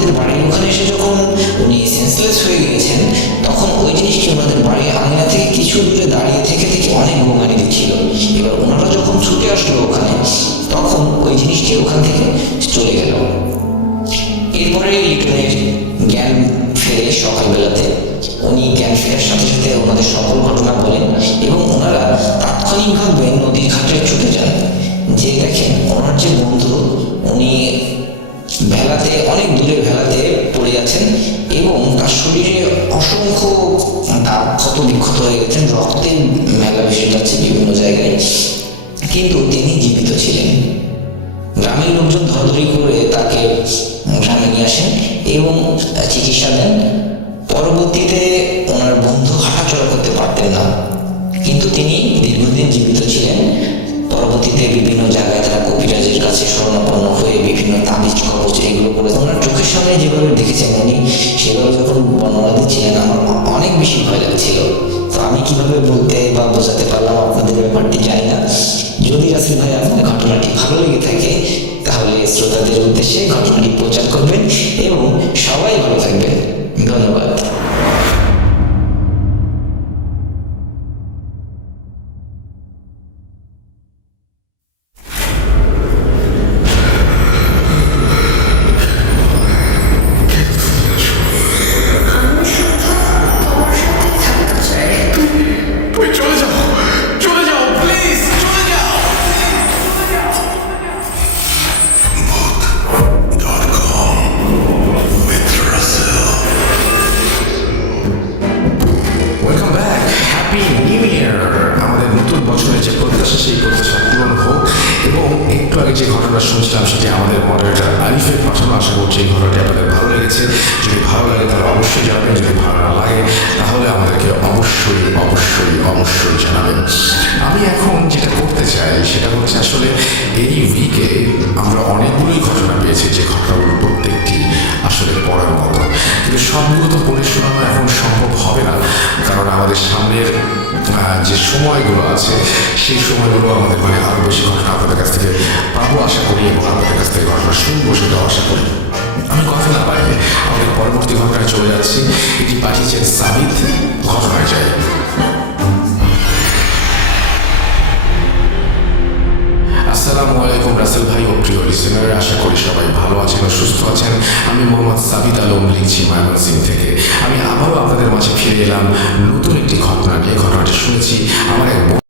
ওনাদের বাড়ির ওখানে এসে যখন উনি সেন্সলেস হয়ে গিয়েছেন, তখন ওই জিনিসটি ওনাদের বাড়ির আঙিনা থেকে কিছু দূরে দাঁড়িয়ে থেকে থেকে অনেক গোঙানি দিচ্ছিল। এবার ওনারা যখন ছুটে আসলো ওখানে, তখন ওই জিনিসটি ওখান থেকে চলে গেল। এরপরে লিটনের জ্ঞান ফেরে সকালবেলাতে। উনি জ্ঞান ফেরার সাথে সাথে ওনাদের সকল ঘটনা বলেন এবং ওনারা তাৎক্ষণিকভাবে নদীর ঘাটে ছুটে যান। যে দেখেন ওনার যে বন্ধু, উনি ভেলাতে অনেক দূরে ভেলাতে পড়ে আছেন এবং তার শরীরে অসংখ্য দাগ ক্ষত বিক্ষত হয়ে গেছেন, রক্তের মেলা ভেসে যাচ্ছে বিভিন্ন জায়গায়, কিন্তু তিনি জীবিত ছিলেন। গ্রামের লোকজন ধরাধরি করে তাকে গ্রামে নিয়ে আসেন এবং চিকিৎসা দেন। পরবর্তীতে ওনার বন্ধু হাঁটাচলা করতে পারতেন না, কিন্তু তিনি দীর্ঘদিন জীবিত ছিলেন। পরবর্তীতে বিভিন্ন জায়গায় তারা কবিরাজের কাছে শরণাপন্ন হয়ে বিভিন্ন তাবিজ কবচ এগুলো করে ওনার চোখের সামনে যেভাবে দেখেছেন উনি, সেভাবে যখন বর্ণনা দিচ্ছিলেন আমার অনেক বেশি ভয় লাগছিল। তো আমি কিভাবে বলতে বা বোঝাতে পারলাম আপনাদের ব্যাপারটি জানি না। যদি রাসেল ভাই আপনার ঘটনাটি ভালো লেগে থাকে, তাহলে শ্রোতাদের উদ্দেশ্যে ঘটনাটি প্রচার করবেন এবং সবাই ভালো থাকবেন। ধন্যবাদ। চলে যাও, চলে যাও, প্লিজ চলে যাও। Welcome back, happy new year. আমাদের নতুন বছরের যে প্রত্যাশা, সেই প্রত্যাশা পূরণ হোক। এবং একটু আগে যে ঘটনা শুনছিলাম সেটি আমাদের মডারেটর আরিফের পাঠানো। আশা করছি এই ঘটনাটি আপনাদের ভালো লেগেছে। যদি ভালো লাগে তাহলে অবশ্যই জানাবেন, যদি ভালো না লাগে তাহলে আমাদেরকে অবশ্যই অবশ্যই অবশ্যই জানাবেন। আমি এখন যেটা করতে চাই সেটা হচ্ছে, আসলে এই উইকে আমরা অনেকগুলোই ঘটনা পেয়েছি, যে ঘটনাগুলো প্রত্যেকটি আসলে পড়ার মতো, কিন্তু সবগুলো তো পড়ে শোনানো এখন সম্ভব হবে না, কারণ আমাদের সামনের যে সময়গুলো আছে সেই সময়গুলো আমাদের আরো বেশি ঘটনা আপনাদের কাছ থেকে পাবো আশা করি, এবং আপনাদের কাছ থেকে ঘটনা শুনবো সেটাও আশা করি। আমি কথা না পারি, আমাদের পরবর্তী ঘটনায় চলে যাচ্ছি। এটি পাঠিয়েছেন সাবিত। ঘটনায় যাই। আসসালামু আলাইকুম রাসেল ভাই ও প্রিয় লিসেনার, আশা করি সবাই ভালো আছেন ও সুস্থ আছেন। আমি মোহাম্মদ সাবিত আলম, লিখছি ময়মনসিংহ থেকে। আমি আবারও আপনাদের মাঝে ফিরে এলাম নতুন একটি ঘটনা নিয়ে। ঘটনাটি শুনেছি আমার এক